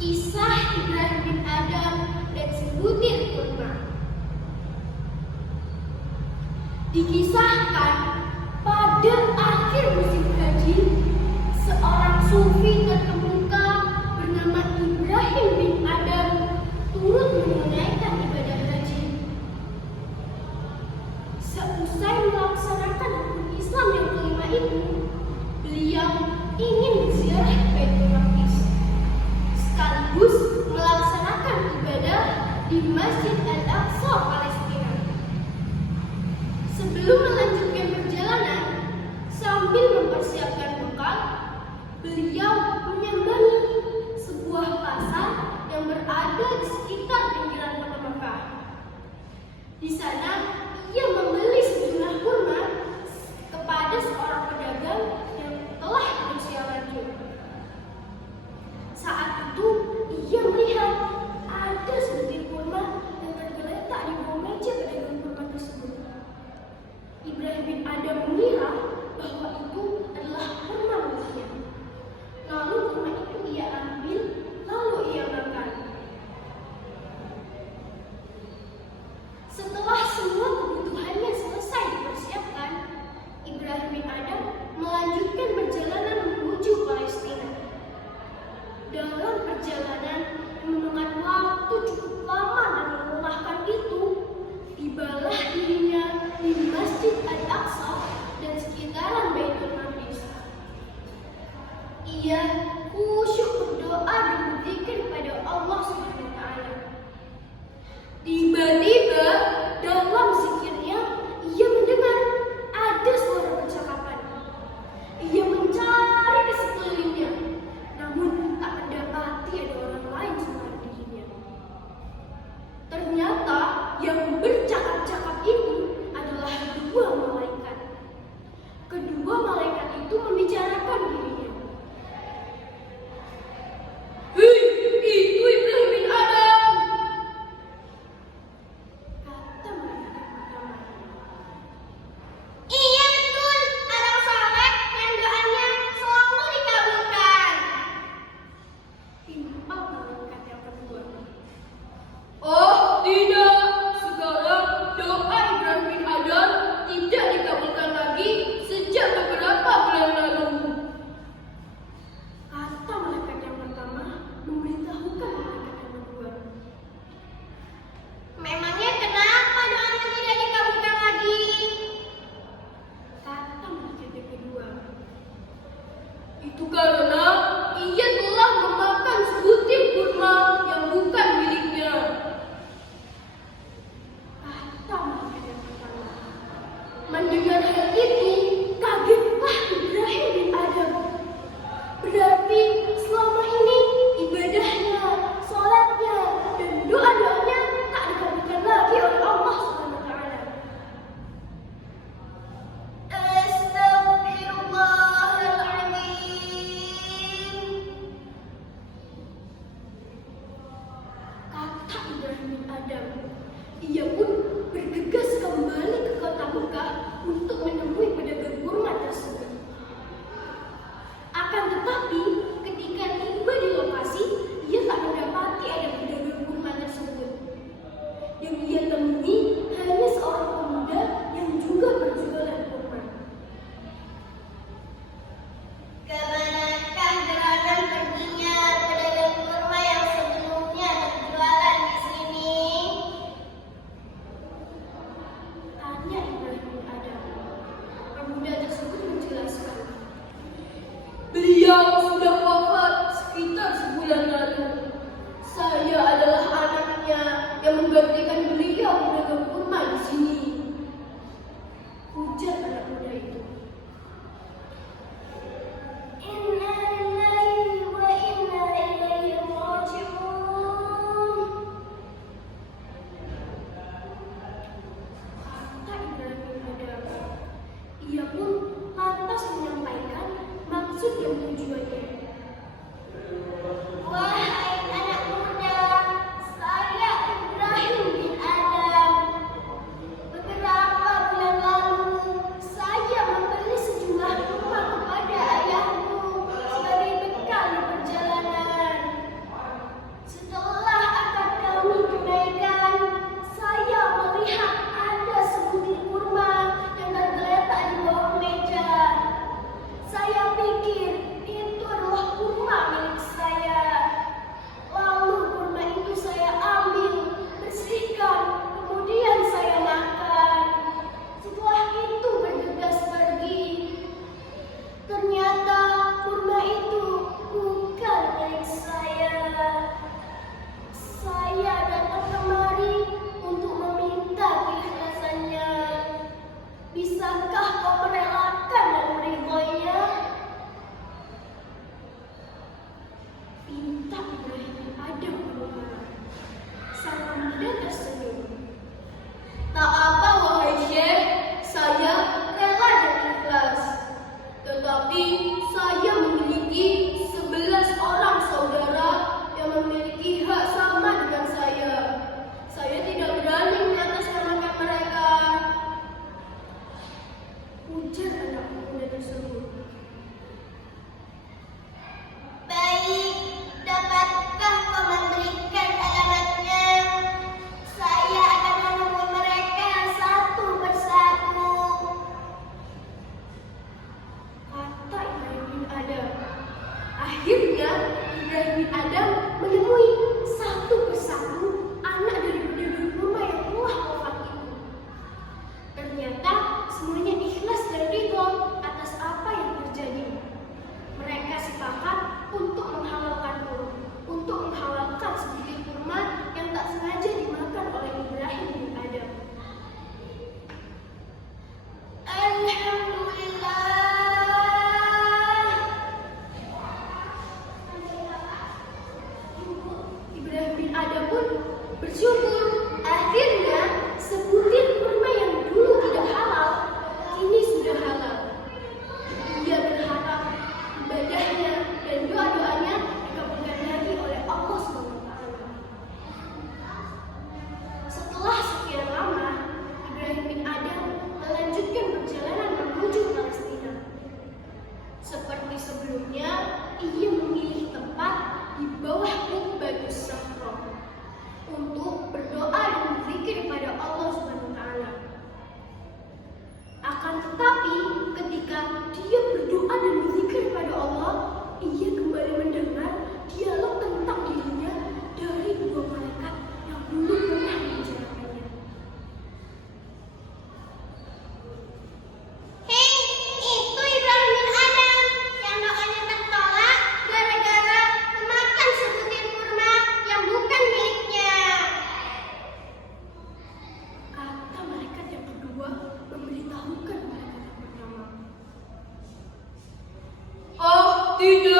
Kisah Ibrahim bin Adam dan sebutir kurma. Dikisahkan pada akhir musim haji, seorang sufi terkemuka bernama Ibrahim bin Adam turut menunaikan ibadah haji. Seusai melaksanakan rukun Islam yang kelima itu, beliau ingin ziarah Baitul Maqdis sekaligus melaksanakan ibadah di Masjid Al-Aqsa, Palestina. Sebelum melanjutkan perjalanan, sambil mempersiapkan bekal, beliau menyambangi sebuah pasar yang berada di sekitar pinggiran kota Mekah. Di sana, ia membeli sejumlah kurma kepada seorang pedagang yang telah berusia lanjut. Saat itu, ia melihat ada sebutir kurma yang tergeletak di bawah meja pedagang kurma tersebut. Ibrahim bin Adam mengira bahwa itu adalah kurma miliknya. Lalu kurma itu ia ambil, lalu ia makan. Setelah semua kebutuhannya selesai dipersiapkan, Ibrahim bin Adam melanjutkan perjalanan menuju Palestina. Dalam perjalanan yang memakan waktu cukup lama dan melelahkan itu, tibalah dirinya di Masjid Al-Aqsa dan sekitaran Baitul Maqdis. Ia khusyuk berdoa dan berzikir kepada Allah Subhanahu wa Ta'ala. Tiba-tiba dalam zikirnya ia mendengar ada suara percakapan. Ia mencari ke sekelilingnya, namun tak mendapati ada orang lain selain dirinya. Ternyata yang bercakap-cakap itu adalah dua malaikat. Kedua malaikat itu membicarakan dirinya. "Hei, itu Ibrahim bin Adam," kata malaikat pertama. "Iya betul, orang saleh yang doanya selalu dikabulkan," timpal malaikat yang kedua. "Oh tidak, sekarang doa Ibrahim bin Adam tidak dikabulkan lagi sejak beberapa bulan lalu," kata malaikat yang pertama memberitahukan malaikat yang kedua. "Memangnya kenapa doanya tidak dikabulkan lagi?" kata malaikat yang kedua. "Itu karena ia telah memakan sebutir kurma yang bukan miliknya," kata malaikat yang pertama. Mendengar hal itu, kagetlah Ibrahim bin Adam. Berarti selama ini ibadahnya, sholatnya, dan doa-doanya tak dikabulkan lagi oleh Allah Subhanahu wa Ta'ala. Astagfirullahaladzim, kata Ibrahim bin Adam. Ia pun bergegas kembali ke kota Mekah untuk menemui pedagang kurma tersebut. Akan tetapi, ketika tiba di lokasi, ia tak mendapati ada pedagang kurma tersebut. Yang ia temui hanya seorang pemuda yang juga berjualan kurma. "Kemanakah gerangan perginya pedagang kurma yang sebelumnya berjualan di sini?" tanya Ibrahim bin Adam. Akhirnya Ibrahim bin Adam menemui satu persatu anak dari penduduk rumah yang telah wafat itu. Ternyata semuanya ikhlas dan ridho atas apa yang terjadi. Mereka sepakat untuk menghalalkan sebutir kurma yang tak sengaja dimakan oleh Ibrahim bin Adam. Alhamdulillah. Ibrahim bin Adam pun bersyukur. Akhirnya sebutir kurma yang dulu tidak halal kini sudah halal. Dia berharap ibadahnya dan doa-doanya dikabulkan lagi oleh Allah SWT. Setelah sekian lama, Ibrahim bin Adam melanjutkan perjalanan menuju Palestina. Seperti sebelumnya, ia memilih tempat di bawah Qubbatus Sakhra untuk berdoa dan berzikir kepada Allah SWT. Akan tetapi, ketika dia berdoa dan berzikir kepada Allah, ia kembali mendengar dialog tentang dirinya dari dua malaikat yang dulu pernah membicarakannya. Hei, itu Ibrahim bin Adam yang doanya tertolak gara-gara memakan sebutir kurma yang bukan miliknya. Kata malaikat yang kedua memberitahukan malaikat yang pertama. Oh, tidak.